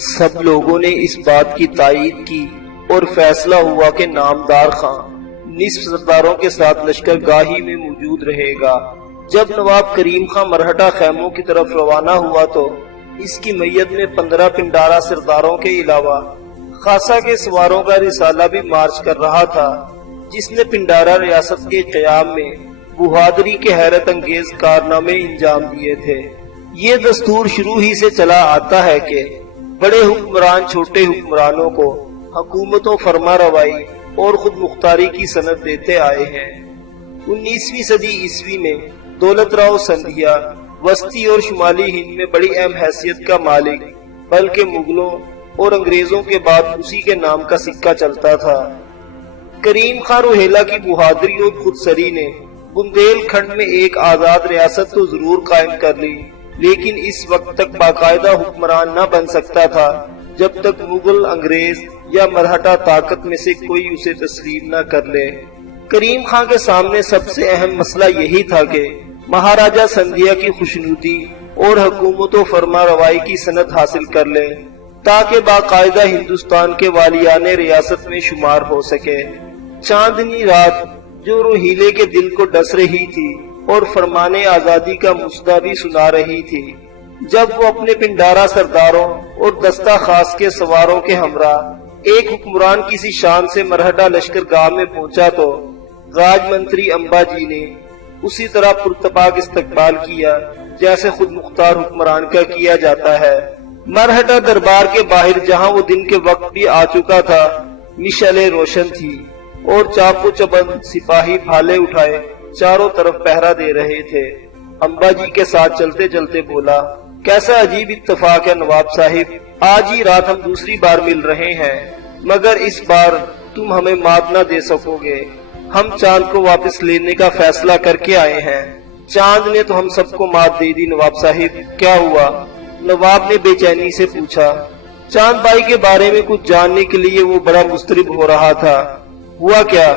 سب لوگوں نے اس بات کی تائید کی اور فیصلہ ہوا کہ نامدار خان نصف سرداروں کے ساتھ لشکر گاہی میں موجود رہے گا۔ جب نواب کریم خان مرہٹہ خیموں کی طرف روانہ ہوا تو اس کی میت میں 15 پنڈارا سرداروں کے علاوہ خاصا کے سواروں کا رسالہ بھی مارچ کر رہا تھا، جس نے پنڈارا ریاست کے قیام میں بہادری کے حیرت انگیز کارنامے انجام دیے تھے۔ یہ دستور شروع ہی سے چلا آتا ہے کہ بڑے حکمران چھوٹے حکمرانوں کو حکومت و فرما روائی اور خود مختاری کی سند دیتے آئے ہیں۔ 19ویں صدی عیسوی میں دولت راؤ سندھیا وسطی اور شمالی ہند میں بڑی اہم حیثیت کا مالک، بلکہ مغلوں اور انگریزوں کے بعد اسی کے نام کا سکہ چلتا تھا۔ کریم خان روہیلا کی بہادری اور خودسری نے بندیل کھنڈ میں ایک آزاد ریاست تو ضرور قائم کر لی، لیکن اس وقت تک باقاعدہ حکمران نہ بن سکتا تھا جب تک مغل، انگریز یا مرہٹہ طاقت میں سے کوئی اسے تسلیم نہ کر لے۔ کریم خان کے سامنے سب سے اہم مسئلہ یہی تھا کہ مہاراجہ سندھیا کی خوشنودی اور حکومت و فرما روائی کی سند حاصل کر لے تاکہ باقاعدہ ہندوستان کے والیان ریاست میں شمار ہو سکے۔ چاندنی رات جو روہیلے کے دل کو ڈس رہی تھی اور فرمان آزادی کا مصدع بھی سنا رہی تھی، جب وہ اپنے پنڈارا سرداروں اور دستہ خاص کے سواروں کے ہمراہ ایک حکمران کسی شان سے مرہٹہ لشکر گاہ میں پہنچا تو راج منتری امبا جی نے اسی طرح پرتپاک استقبال کیا جیسے خود مختار حکمران کا کیا جاتا ہے۔ مرہٹہ دربار کے باہر جہاں وہ دن کے وقت بھی آ چکا تھا، مشعلیں روشن تھی اور چاق و چبند سپاہی بھالے اٹھائے چاروں طرف پہرا دے رہے تھے۔ امبا جی کے ساتھ چلتے چلتے بولا، کیسا عجیب اتفاق ہے نواب صاحب، آج ہی رات ہم دوسری بار مل رہے ہیں، مگر اس بار تم ہمیں مات نہ دے سکو گے۔ ہم چاند کو واپس لینے کا فیصلہ کر کے آئے ہیں۔ چاند نے تو ہم سب کو مات دے دی نواب صاحب، کیا ہوا؟ نواب نے بے چینی سے پوچھا۔ چاند بھائی کے بارے میں کچھ جاننے کے لیے وہ بڑا مضطرب ہو رہا تھا۔ ہوا کیا؟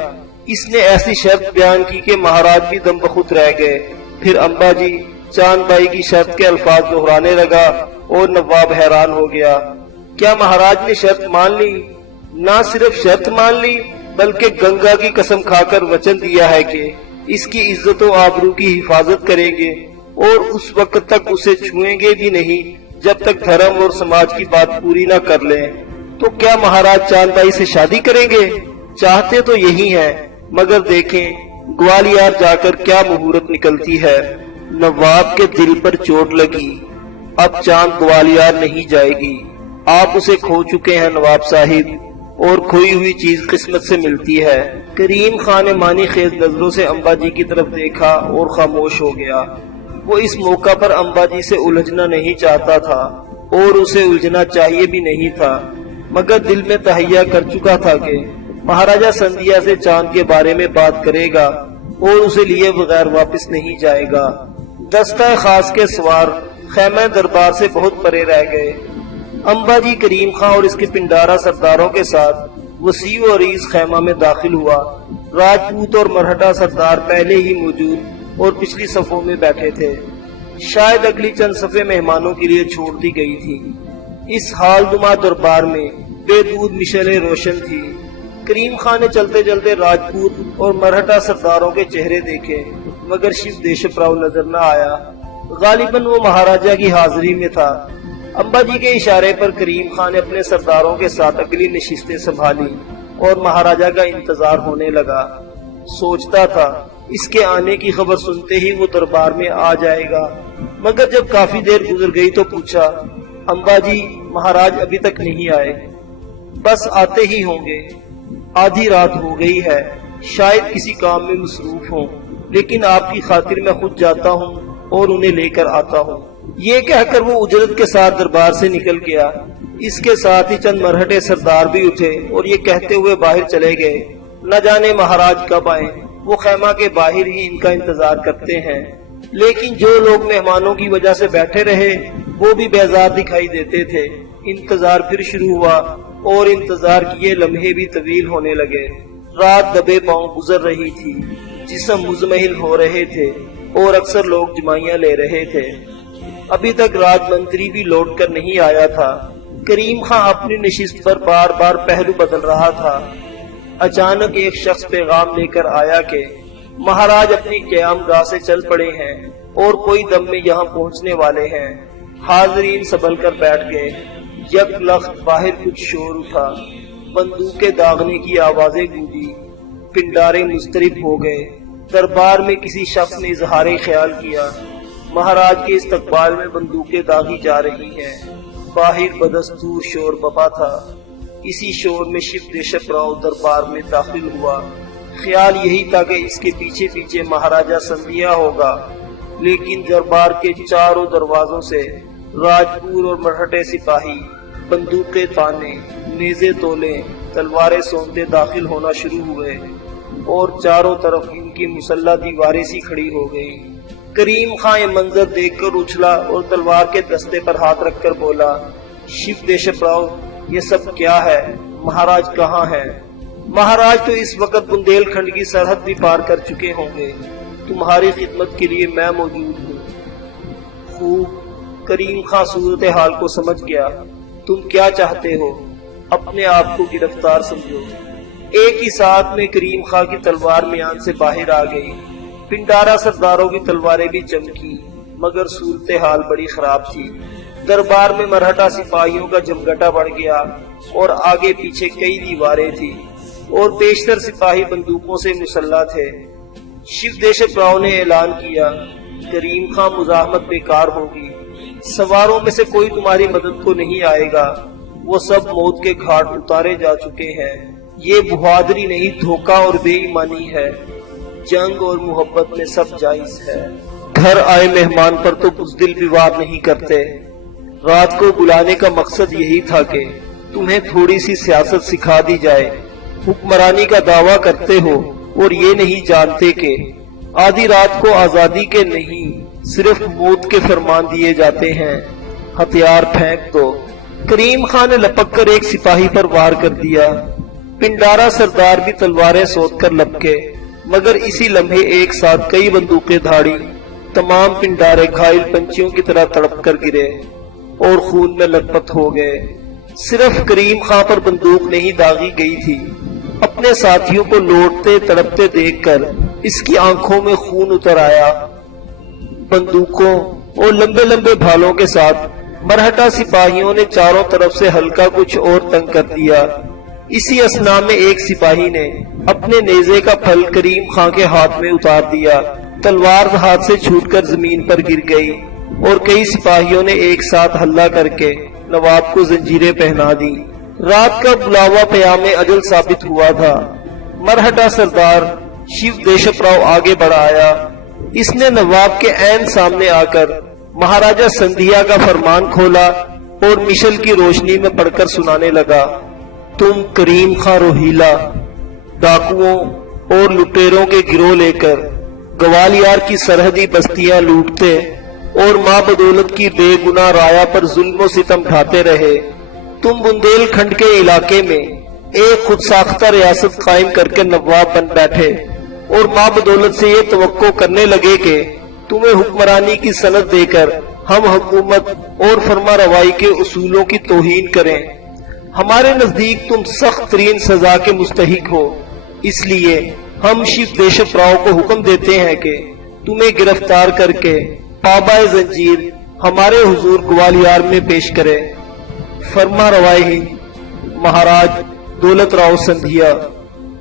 اس نے ایسی شرط بیان کی کہ مہاراج بھی دم بخود رہ گئے۔ پھر امبا جی چاند بھائی کی شرط کے الفاظ دہرانے لگا اور نواب حیران ہو گیا۔ کیا مہاراج نے شرط مان لی؟ نہ صرف شرط مان لی بلکہ گنگا کی قسم کھا کر وچن دیا ہے کہ اس کی عزت و آبرو کی حفاظت کریں گے اور اس وقت تک اسے چھوئیں گے بھی نہیں جب تک دھرم اور سماج کی بات پوری نہ کر لیں۔ تو کیا مہاراج چاند بھائی سے شادی کریں گے؟ چاہتے تو یہی ہیں، مگر دیکھیں گوالیار جا کر کیا مہورت نکلتی ہے۔ نواب کے دل پر چوٹ لگی۔ اب چاند گوالیار نہیں جائے گی، آپ اسے کھو چکے ہیں نواب صاحب، اور کھوئی ہوئی چیز قسمت سے ملتی ہے۔ کریم خان نے مانی خیز نظروں سے امبا جی کی طرف دیکھا اور خاموش ہو گیا۔ وہ اس موقع پر امبا جی سے الجھنا نہیں چاہتا تھا اور اسے الجھنا چاہیے بھی نہیں تھا، مگر دل میں تہیہ کر چکا تھا کہ مہاراجہ سندھیا سے چاند کے بارے میں بات کرے گا اور اسے لیے بغیر واپس نہیں جائے گا۔ دستہ خاص کے سوار خیمہ دربار سے بہت پرے رہ گئے۔ امبا جی کریم خان اور اس کے پنڈارا سرداروں کے ساتھ وسیع و عریض خیمہ میں داخل ہوا۔ راجپوت اور مرہٹہ سردار پہلے ہی موجود اور پچھلی صفوں میں بیٹھے تھے۔ شاید اگلی چند صفیں مہمانوں کے لیے چھوڑ دی گئی تھی۔ اس حال نما دربار میں بے دود مشعلیں روشن تھی۔ کریم خان نے چلتے چلتے راجپوت اور مرہٹہ سرداروں کے چہرے دیکھے، مگر شیو دیشپ راؤ نظر نہ آیا۔ غالباً وہ مہاراجہ کی حاضری میں تھا۔ امبا جی کے اشارے پر کریم خان نے اپنے سرداروں کے ساتھ اگلی نشستیں سنبھالی اور مہاراجہ کا انتظار ہونے لگا۔ سوچتا تھا اس کے آنے کی خبر سنتے ہی وہ دربار میں آ جائے گا، مگر جب کافی دیر گزر گئی تو پوچھا، امبا جی مہاراج ابھی تک نہیں آئے؟ بس آتے ہی ہوں گے، آدھی رات ہو گئی ہے، شاید کسی کام میں مصروف ہوں، لیکن آپ کی خاطر میں خود جاتا ہوں اور انہیں لے کر آتا ہوں۔ یہ کہہ کر وہ اجرت کے ساتھ دربار سے نکل گیا۔ اس کے ساتھ ہی چند مرہٹے سردار بھی اٹھے اور یہ کہتے ہوئے باہر چلے گئے، نہ جانے مہاراج کب آئیں، وہ خیمہ کے باہر ہی ان کا انتظار کرتے ہیں۔ لیکن جو لوگ مہمانوں کی وجہ سے بیٹھے رہے وہ بھی بیزار دکھائی دیتے تھے۔ انتظار پھر شروع ہوا اور انتظار کیے لمحے بھی طویل ہونے لگے۔ رات دبے پاؤں گزر رہی تھی، جسم مزمحل ہو رہے تھے اور اکثر لوگ جمائیاں لے رہے تھے۔ ابھی تک راج منتری بھی لوٹ کر نہیں آیا تھا۔ کریم خان اپنی نشست پر بار بار پہلو بدل رہا تھا۔ اچانک ایک شخص پیغام لے کر آیا کہ مہاراج اپنی قیام گاہ سے چل پڑے ہیں اور کوئی دم میں یہاں پہنچنے والے ہیں۔ حاضرین سنبھل کر بیٹھ گئے۔ یک لخت باہر کچھ شور اٹھا، بندوقیں داغنے کی آوازیں گونجی، پنڈارے مضطرب ہو گئے۔ دربار میں کسی شخص نے اظہار خیال کیا، مہاراج کے استقبال میں بندوقیں داغی جا رہی ہیں۔ باہر بدستور شور بپا تھا۔ اسی شور میں شیو دیشپ راؤ دربار میں داخل ہوا۔ خیال یہی تھا کہ اس کے پیچھے پیچھے مہاراجہ سندھیا ہوگا، لیکن دربار کے چاروں دروازوں سے راجپور اور مرہٹے سپاہی بندوقیں تانے، نیزے تولے، تلواریں سونتے داخل ہونا شروع ہوئے اور چاروں طرف ان کی مسلح دیواریں سی کھڑی ہو گئی۔ کریم خان یہ منظر دیکھ کر اچھلا اور تلوار کے دستے پر ہاتھ رکھ کر بولا، شیو دیشپ راؤ، یہ سب کیا ہے؟ مہاراج کہاں ہیں؟ مہاراج تو اس وقت بندیل کھنڈ کی سرحد بھی پار کر چکے ہوں گے۔ تمہاری خدمت کے لیے میں موجود ہوں۔ خوب۔ کریم خان صورتحال کو سمجھ گیا۔ تم کیا چاہتے ہو؟ اپنے آپ کو گرفتار سمجھو۔ ایک ہی ساتھ میں کریم خان کی تلوار میان سے باہر آ گئی۔ پنڈارا سرداروں کی تلواریں بھی چمکی، مگر صورتحال بڑی خراب تھی۔ دربار میں مرہٹا سپاہیوں کا جمگٹا بڑھ گیا اور آگے پیچھے کئی دیواریں تھی اور بیشتر سپاہی بندوقوں سے مسلح تھے۔ شیو دیشپ راؤ نے اعلان کیا، کریم خان مزاحمت بیکار ہوگی، سواروں میں سے کوئی تمہاری مدد کو نہیں آئے گا، وہ سب موت کے گھاٹ اتارے جا چکے ہیں۔ یہ بہادری نہیں، دھوکہ اور بے ایمانی ہے۔ جنگ اور محبت میں سب جائز ہے۔ گھر آئے مہمان پر تو بزدل بھی وار نہیں کرتے۔ رات کو بلانے کا مقصد یہی تھا کہ تمہیں تھوڑی سی سیاست سکھا دی جائے۔ حکمرانی کا دعویٰ کرتے ہو اور یہ نہیں جانتے کہ آدھی رات کو آزادی کے نہیں صرف موت کے فرمان دیے جاتے ہیں۔ ہتھیار پھینک دو۔ کریم خان نے لپک کر ایک سپاہی پر وار کر دیا۔ پنڈارا سردار بھی تلواریں سوت کر لپکے، مگر اسی لمحے ایک ساتھ کئی بندوقیں دھاڑی۔ تمام پنڈارے گھائل پنچیوں کی طرح تڑپ کر گرے اور خون میں لت پت ہو گئے۔ صرف کریم خان پر بندوق نہیں داغی گئی تھی۔ اپنے ساتھیوں کو لوٹتے تڑپتے دیکھ کر اس کی آنکھوں میں خون اتر آیا۔ بندوقوں اور لمبے لمبے بھالوں کے ساتھ مرہٹا سپاہیوں نے چاروں طرف سے ہلکا کچھ اور تنگ کر دیا۔ اسی اثنا میں ایک سپاہی نے اپنے نیزے کا پھل کریم خان کے ہاتھ میں اتار دیا۔ تلوار ہاتھ سے چھوٹ کر زمین پر گر گئی اور کئی سپاہیوں نے ایک ساتھ حملہ کر کے نواب کو زنجیریں پہنا دی۔ رات کا بلاوا پیام اجل ثابت ہوا تھا۔ مرہٹا سردار شیو دیشپ راؤ آگے بڑھ آیا۔ اس نے نواب کے عین سامنے آ کر مہاراجہ سندھیا کا فرمان کھولا اور مشل کی روشنی میں پڑھ کر سنانے لگا، تم کریم خان روہیلا ڈاکوؤں اور لٹیروں کے گروہ لے کر گوالیار کی سرحدی بستیاں لوٹتے اور ماں بدولت کی بے گناہ رایا پر ظلم و ستم ڈھاتے رہے۔ تم بندیل کھنڈ کے علاقے میں ایک خود ساختہ ریاست قائم کر کے نواب بن بیٹھے اور ماں بدولت سے یہ توقع کرنے لگے کہ تمہیں حکمرانی کی سند دے کر ہم حکومت اور فرما روائی کے اصولوں کی توہین کریں۔ ہمارے نزدیک تم سخت ترین سزا کے مستحق ہو، اس لیے ہم شیو دیشپ راؤ کو حکم دیتے ہیں کہ تمہیں گرفتار کر کے پابائے زنجیر ہمارے حضور گوالیار میں پیش کرے۔ فرما روائی ہند مہاراج دولت راؤ سندھیا۔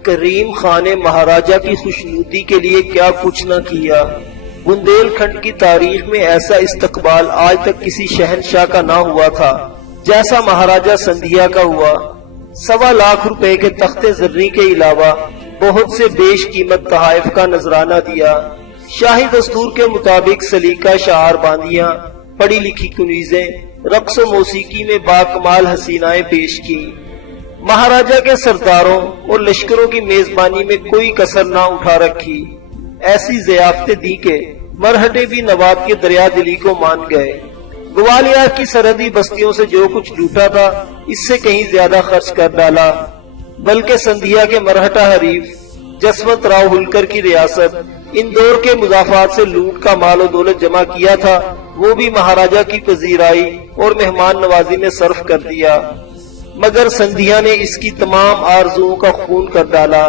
کریم خان نے مہاراجہ کی خوشنودی کے لیے کیا کچھ نہ کیا۔ بندیل کھنڈ کی تاریخ میں ایسا استقبال آج تک کسی شہنشاہ کا نہ ہوا تھا جیسا مہاراجہ سندھیا کا ہوا۔ 1.25 لاکھ روپے کے تخت زرعی کے علاوہ بہت سے بیش قیمت تحائف کا نذرانہ دیا۔ شاہی دستور کے مطابق سلیقہ شعار باندیاں، پڑھی لکھی کنیزیں، رقص و موسیقی میں باکمال حسینائیں پیش کی۔ مہاراجہ کے سرداروں اور لشکروں کی میزبانی میں کوئی کسر نہ اٹھا رکھی۔ ایسی ضیافتیں دی کہ مرہٹے بھی نواب کی دریا دلی کو مان گئے۔ گوالیار کی سرحدی بستیوں سے جو کچھ لوٹا تھا اس سے کہیں زیادہ خرچ کر ڈالا، بلکہ سندھیا کے مرہٹا حریف جسونت راؤ ہولکر کی ریاست اندور کے مضافات سے لوٹ کا مال و دولت جمع کیا تھا وہ بھی مہاراجا کی پذیرائی اور مہمان نوازی میں صرف کر دیا، مگر سندھیا نے اس کی تمام آرزوؤں کا خون کر ڈالا۔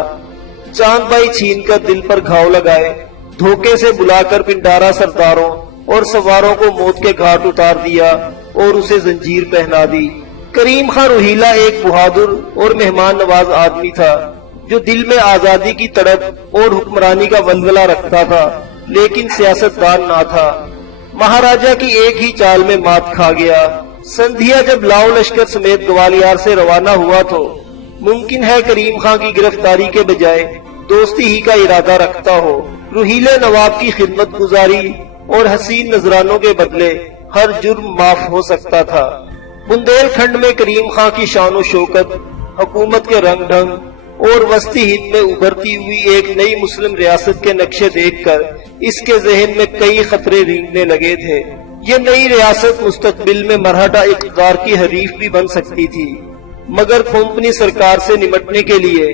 چاند بائی چھین کر دل پر گھاؤ لگائے، دھوکے سے بلا کر پنڈارا سرداروں اور سواروں کو موت کے گھاٹ اتار دیا اور اسے زنجیر پہنا دی۔ کریم خان روہیلا ایک بہادر اور مہمان نواز آدمی تھا جو دل میں آزادی کی تڑپ اور حکمرانی کا ولولہ رکھتا تھا، لیکن سیاستدان نہ تھا۔ مہاراجا کی ایک ہی چال میں مات کھا گیا۔ سندھیا جب لاؤ لشکر سمیت گوالیار سے روانہ ہوا تو ممکن ہے کریم خان کی گرفتاری کے بجائے دوستی ہی کا ارادہ رکھتا ہو۔ روہیلے نواب کی خدمت گزاری اور حسین نذرانوں کے بدلے ہر جرم معاف ہو سکتا تھا۔ بندیل کھنڈ میں کریم خان کی شان و شوکت، حکومت کے رنگ ڈھنگ اور وسطی ہند میں ابھرتی ہوئی ایک نئی مسلم ریاست کے نقشے دیکھ کر اس کے ذہن میں کئی خطرے رینگنے لگے تھے۔ یہ نئی ریاست مستقبل میں مرہٹا اقتدار کی حریف بھی بن سکتی تھی، مگر کمپنی سرکار سے نمٹنے کے لیے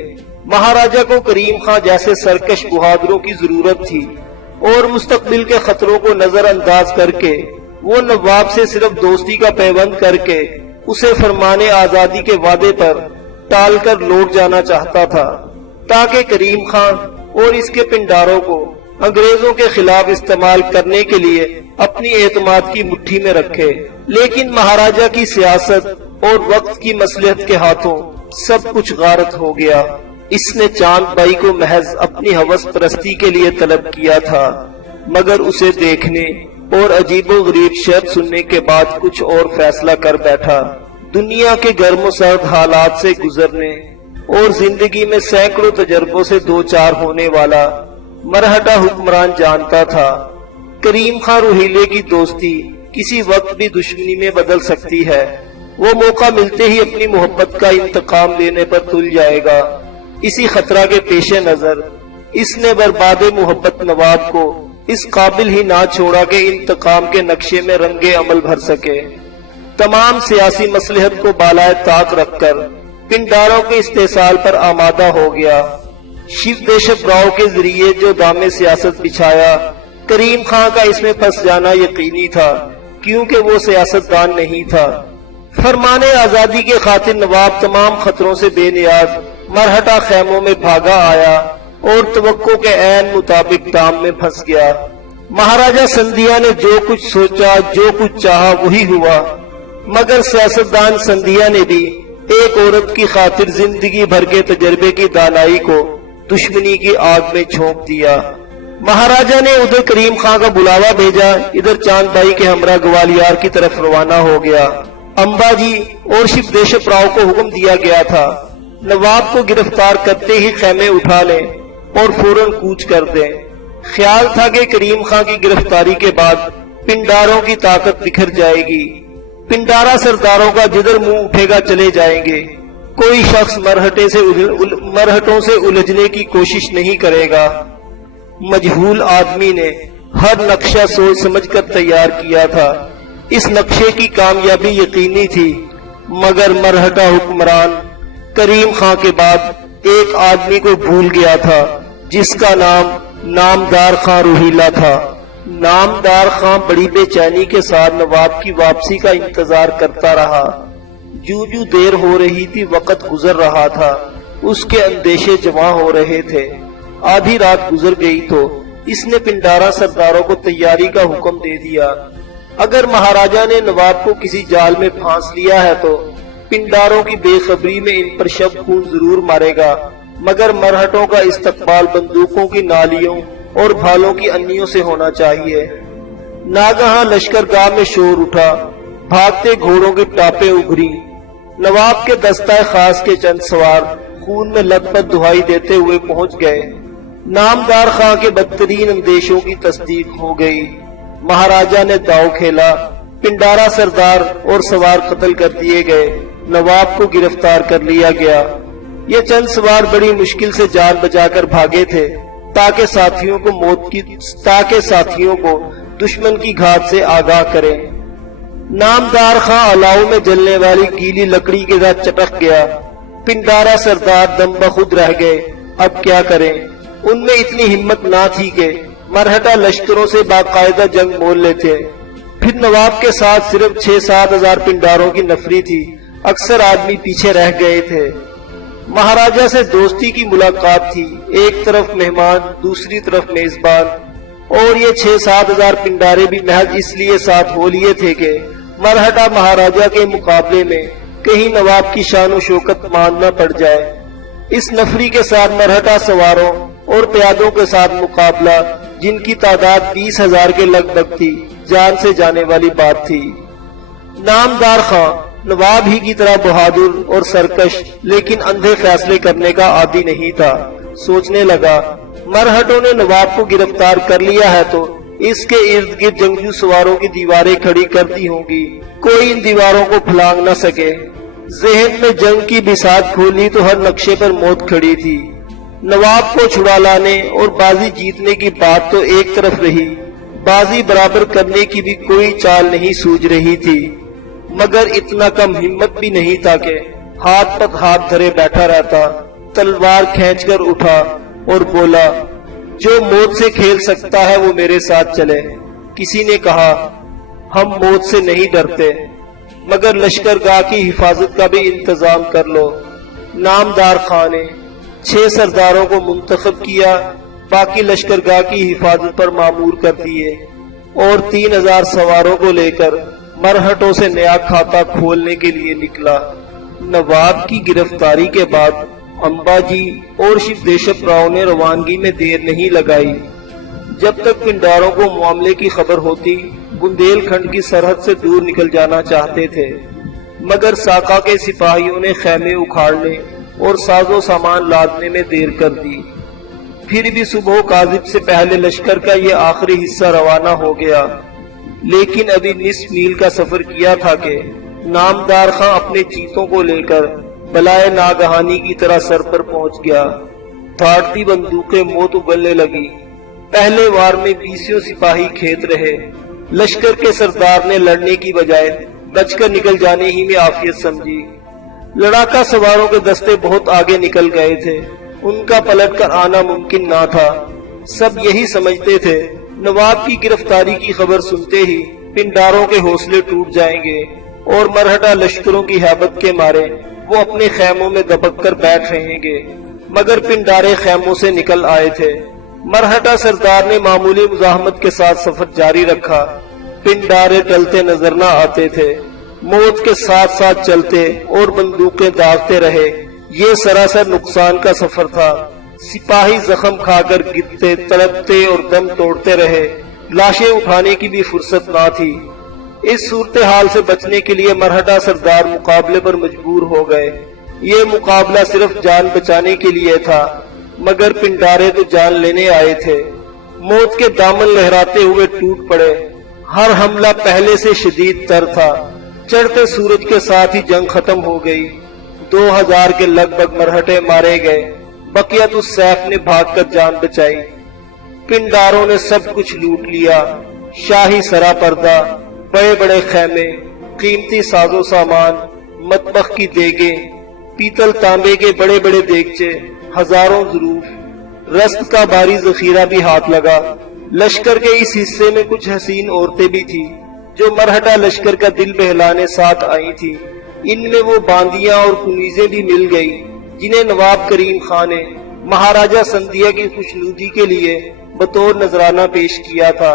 مہاراجا کو کریم خان جیسے سرکش بہادروں کی ضرورت تھی، اور مستقبل کے خطروں کو نظر انداز کر کے وہ نواب سے صرف دوستی کا پیوند کر کے اسے فرمان آزادی کے وعدے پر ٹال کر لوٹ جانا چاہتا تھا، تاکہ کریم خان اور اس کے پنڈاروں کو انگریزوں کے خلاف استعمال کرنے کے لیے اپنی اعتماد کی مٹھی میں رکھے۔ لیکن مہاراجا کی سیاست اور وقت کی مصلحت کے ہاتھوں سب کچھ غارت ہو گیا۔ اس نے چاند بائی کو محض اپنی ہوس پرستی کے لیے طلب کیا تھا، مگر اسے دیکھنے اور عجیب و غریب شرط سننے کے بعد کچھ اور فیصلہ کر بیٹھا۔ دنیا کے گرم و سرد حالات سے گزرنے اور زندگی میں سینکڑوں تجربوں سے دو چار ہونے والا مرہٹا حکمران جانتا تھا کریم خان روہیلے کی دوستی کسی وقت بھی دشمنی میں بدل سکتی ہے۔ وہ موقع ملتے ہی اپنی محبت کا انتقام لینے پر تل جائے گا۔ اسی خطرہ کے پیش نظر اس نے برباد محبت نواب کو اس قابل ہی نہ چھوڑا کہ انتقام کے نقشے میں رنگ عمل بھر سکے۔ تمام سیاسی مصلحت کو بالائے طاق رکھ کر پنڈاروں کے استحصال پر آمادہ ہو گیا۔ شیو دیشپ راؤ کے ذریعے جو دام سیاست بچھایا، کریم خان کا اس میں پھنس جانا یقینی تھا، کیونکہ وہ سیاستدان نہیں تھا۔ فرمان آزادی کے خاطر نواب تمام خطروں سے بے نیاز مرہٹا خیموں میں بھاگا آیا اور توقع کے عین مطابق دام میں پھنس گیا۔ مہاراجا سندھیا نے جو کچھ سوچا، جو کچھ چاہا وہی ہوا، مگر سیاستدان سندھیا نے بھی ایک عورت کی خاطر زندگی بھر کے تجربے کی دانائی کو دشمنی کی آگ میں جھونک دیا۔ مہاراجا نے ادھر کریم خان کا بلاوا بھیجا، ادھر چاند بائی کے ہمراہ گوالیار کی طرف روانہ ہو گیا۔ امبا جی اور شیو دیشپ راؤ کو حکم دیا گیا تھا نواب کو گرفتار کرتے ہی خیمے اٹھا لیں اور فوراً کوچ کر دیں۔ خیال تھا کہ کریم خان کی گرفتاری کے بعد پنڈاروں کی طاقت بکھر جائے گی، پنڈارا سرداروں کا جدھر منہ اٹھے گا چلے جائیں گے، کوئی شخص مرہٹوں سے الجھنے کی کوشش نہیں کرے گا۔ مجہول آدمی نے ہر نقشہ سوچ سمجھ کر تیار کیا تھا، اس نقشے کی کامیابی یقینی تھی، مگر مرہٹا حکمران کریم خان کے بعد ایک آدمی کو بھول گیا تھا جس کا نام نامدار خان روہیلا تھا۔ نامدار خان بڑی بے چینی کے ساتھ نواب کی واپسی کا انتظار کرتا رہا۔ جو دیر ہو رہی تھی وقت گزر رہا تھا، اس کے اندیشے جمع ہو رہے تھے۔ آدھی رات گزر گئی تو اس نے پنڈارا سرداروں کو تیاری کا حکم دے دیا۔ اگر مہاراجا نے نواب کو کسی جال میں پھانس لیا ہے تو پنڈاروں کی بے خبری میں ان پر شب خون ضرور مارے گا، مگر مرہٹوں کا استقبال بندوقوں کی نالیوں اور بھالوں کی انیوں سے ہونا چاہیے۔ ناگہاں لشکر گاہ میں شور اٹھا، بھاگتے گھوڑوں کی ٹاپیں اگری۔ نواب کے دستہ خاص کے چند سوار خون میں لت پت دہائی دیتے ہوئے پہنچ گئے۔ نامدار خان کے بدترین اندیشوں کی تصدیق ہو گئی۔ مہاراجا نے داؤ کھیلا، پنڈارا سردار اور سوار قتل کر دیے گئے، نواب کو گرفتار کر لیا گیا۔ یہ چند سوار بڑی مشکل سے جان بچا کر بھاگے تھے تاکہ ساتھیوں کو دشمن کی گھات سے آگاہ کریں۔ نامدار خان الاؤ میں جلنے والی گیلی لکڑی کے ساتھ چٹک گیا۔ پنڈارا سردار دم بخود رہ گئے، اب کیا کریں؟ ان میں اتنی ہمت نہ تھی کہ مرہٹا لشکروں سے باقاعدہ جنگ مول لیتے۔ پھر نواب کے ساتھ صرف 6-7 ہزار پنڈاروں کی نفری تھی، اکثر آدمی پیچھے رہ گئے تھے۔ مہاراجا سے دوستی کی ملاقات تھی، ایک طرف مہمان دوسری طرف میزبان، اور یہ 6-7 ہزار پنڈارے بھی محض اس لیے ساتھ ہو لیے تھے کہ مرہٹا مہاراجا کے مقابلے میں کہیں نواب کی شان و شوکت مان نہ پڑ جائے۔ اس نفری کے ساتھ مرہٹا سواروں اور پیادوں کے ساتھ مقابلہ، جن کی تعداد 20,000 کے لگ بھگ تھی، جان سے جانے والی بات تھی۔ نامدار خان نواب ہی کی طرح بہادر اور سرکش لیکن اندھے فیصلے کرنے کا عادی نہیں تھا۔ سوچنے لگا، مرہٹوں نے نواب کو گرفتار کر لیا ہے تو اس کے ارد گرد جنگجو سواروں کی دیواریں کھڑی کر دی ہوں گی، کوئی ان دیواروں کو پھلانگ نہ سکے۔ ذہن میں جنگ کی بساط کھولی تو ہر نقشے پر موت کھڑی تھی۔ نواب کو چھڑا لانے اور بازی جیتنے کی بات تو ایک طرف رہی، بازی برابر کرنے کی بھی کوئی چال نہیں سوج رہی تھی، مگر اتنا کم ہمت بھی نہیں تھا کہ ہاتھ پر ہاتھ دھرے بیٹھا رہتا۔ تلوار کھینچ کر اٹھا اور بولا، جو موت سے کھیل سکتا ہے وہ میرے ساتھ چلے۔ کسی نے کہا، ہم موت سے نہیں ڈرتے، مگر لشکرگاہ کی حفاظت کا بھی انتظام کر لو۔ نامدار خان نے 6 سرداروں کو منتخب کیا، باقی لشکرگاہ کی حفاظت پر مامور کر دیے، اور 3,000 سواروں کو لے کر مرہٹوں سے نیا کھاتا کھولنے کے لیے نکلا۔ نواب کی گرفتاری کے بعد امبا جی اور شیو دیشپ راؤ نے روانگی میں دیر نہیں لگائی۔ جب تک پنڈاروں کو معاملے کی خبر ہوتی، بندیل کھنڈ کی سرحد سے دور نکل جانا چاہتے تھے، مگر ساکا کے سپاہیوں نے خیمے اکھاڑنے اور ساز و سامان لادنے میں دیر کر دی۔ پھر بھی صبح کاذب سے پہلے لشکر کا یہ آخری حصہ روانہ ہو گیا، لیکن ابھی نصف میل کا سفر کیا تھا کہ نامدار خان اپنے چیتوں کو لے کر بلائے ناگہانی کی طرح سر پر پہنچ گیا۔ دھاڑتی بندوقیں موت اگلنے لگی۔ پہلے وار میں 20 سپاہی کھیت رہے۔ لشکر کے سردار نے لڑنے کی بجائے بچ کر نکل جانے ہی میں عافیت سمجھی۔ لڑاکا سواروں کے دستے بہت آگے نکل گئے تھے، ان کا پلٹ کر آنا ممکن نہ تھا۔ سب یہی سمجھتے تھے، نواب کی گرفتاری کی خبر سنتے ہی پنڈاروں کے حوصلے ٹوٹ جائیں گے اور مرہٹا لشکروں کی ہیبت کے مارے وہ اپنے خیموں میں دبک کر بیٹھ رہیں گے، مگر پنڈارے خیموں سے نکل آئے تھے۔ مرہٹا سردار نے معمولی مزاحمت کے ساتھ سفر جاری رکھا۔ پنڈارے ٹلتے نظر نہ آتے تھے، موت کے ساتھ ساتھ چلتے اور بندوقیں داغتے رہے۔ یہ سراسر نقصان کا سفر تھا۔ سپاہی زخم کھا کر گرتے، تڑپتے اور دم توڑتے رہے۔ لاشیں اٹھانے کی بھی فرصت نہ تھی۔ اس صورتحال سے بچنے کے لیے مرہٹا سردار مقابلے پر مجبور ہو گئے۔ یہ مقابلہ صرف جان بچانے کے لیے تھا، مگر پنڈارے تو جان لینے آئے تھے۔ موت کے دامن لہراتے ہوئے ٹوٹ پڑے۔ ہر حملہ پہلے سے شدید تر تھا۔ چڑھتے سورج کے ساتھ ہی جنگ ختم ہو گئی۔ 2000 کے لگ بھگ مرہٹے مارے گئے۔ بقیت السیف نے بھاگ کر جان بچائی۔ پنڈاروں نے سب کچھ لوٹ لیا، شاہی سرا پردہ، بڑے بڑے خیمے، قیمتی ساز و سامان، مطبخ کی دیگیں، پیتل تانبے کے بڑے بڑے دیگچے، ہزاروں ظروف، رزق کا بھاری ذخیرہ بھی ہاتھ لگا۔ لشکر کے اس حصے میں کچھ حسین عورتیں بھی تھی جو مرہٹا لشکر کا دل بہلانے ساتھ آئی تھی۔ ان میں وہ باندیاں اور کنیزیں بھی مل گئی جنہیں نواب کریم خان نے مہاراجا سندھیا کی خوشنودی کے لیے بطور نذرانہ پیش کیا تھا،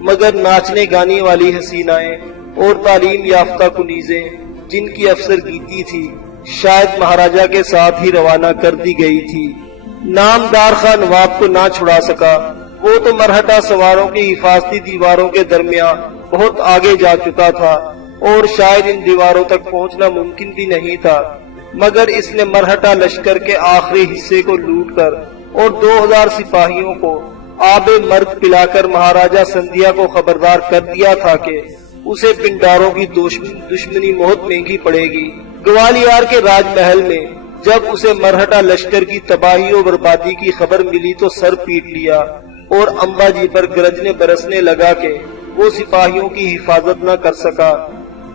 مگر ناچنے گانے والی حسینائیں اور تعلیم یافتہ کنیزیں جن کی افسرگیتی تھی شاید مہاراجا کے ساتھ ہی روانہ کر دی گئی تھی۔ نامدار خان نواب کو نہ چھڑا سکا، وہ تو مرہٹا سواروں کی حفاظتی دیواروں کے درمیان بہت آگے جا چکا تھا اور شاید ان دیواروں تک پہنچنا ممکن بھی نہیں تھا، مگر اس نے مرہٹا لشکر کے آخری حصے کو لوٹ کر اور 2000 سپاہیوں کو آب مرگ پلا کر مہاراجا سندھیا کو خبردار کر دیا تھا کہ اسے پنڈاروں کی دشمنی بہت مہنگی پڑے گی۔ گوالیار کے راج محل میں جب اسے مرہٹا لشکر کی تباہی و بربادی کی خبر ملی تو سر پیٹ لیا اور امبا جی پر گرجنے برسنے لگا کہ وہ سپاہیوں کی حفاظت نہ کر سکا۔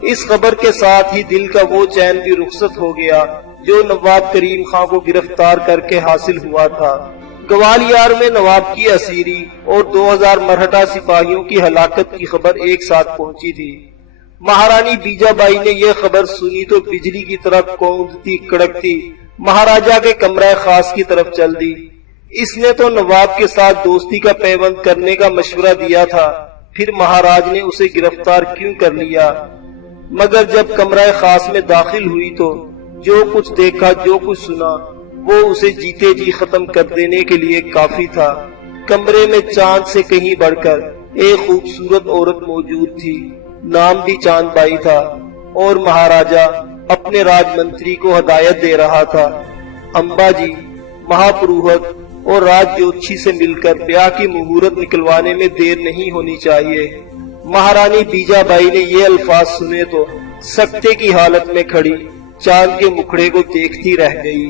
اس خبر کے ساتھ ہی دل کا وہ چین بھی رخصت ہو گیا جو نواب کریم خان کو گرفتار کر کے حاصل ہوا تھا۔ گوالیار میں نواب کی اسیری اور 2000 مرہٹا سپاہیوں کی ہلاکت کی خبر ایک ساتھ پہنچی تھی۔ مہارانی بیجا بائی نے یہ خبر سنی تو بجلی کی طرح کونپتی کڑکتی مہاراجا کے کمرہ خاص کی طرف چل دی۔ اس نے تو نواب کے ساتھ دوستی کا پیوند کرنے کا مشورہ دیا تھا، پھر مہاراج نے اسے گرفتار کیوں کر لیا؟ مگر جب کمرہ خاص میں داخل ہوئی تو جو کچھ دیکھا، جو کچھ سنا، وہ اسے جیتے جی ختم کر دینے کے لیے کافی تھا۔ کمرے میں چاند سے کہیں بڑھ کر ایک خوبصورت عورت موجود تھی، نام بھی چاند بائی تھا، اور مہاراجا اپنے راج منتری کو ہدایت دے رہا تھا، امبا جی، مہا پروہت اور راج جوتشی سے مل کر بیاہ کی مہورت نکلوانے میں دیر نہیں ہونی چاہیے۔ مہارانی بیجا بائی نے یہ الفاظ سنے تو سکتے کی حالت میں کھڑی چاند کے مکھڑے کو دیکھتی رہ گئی۔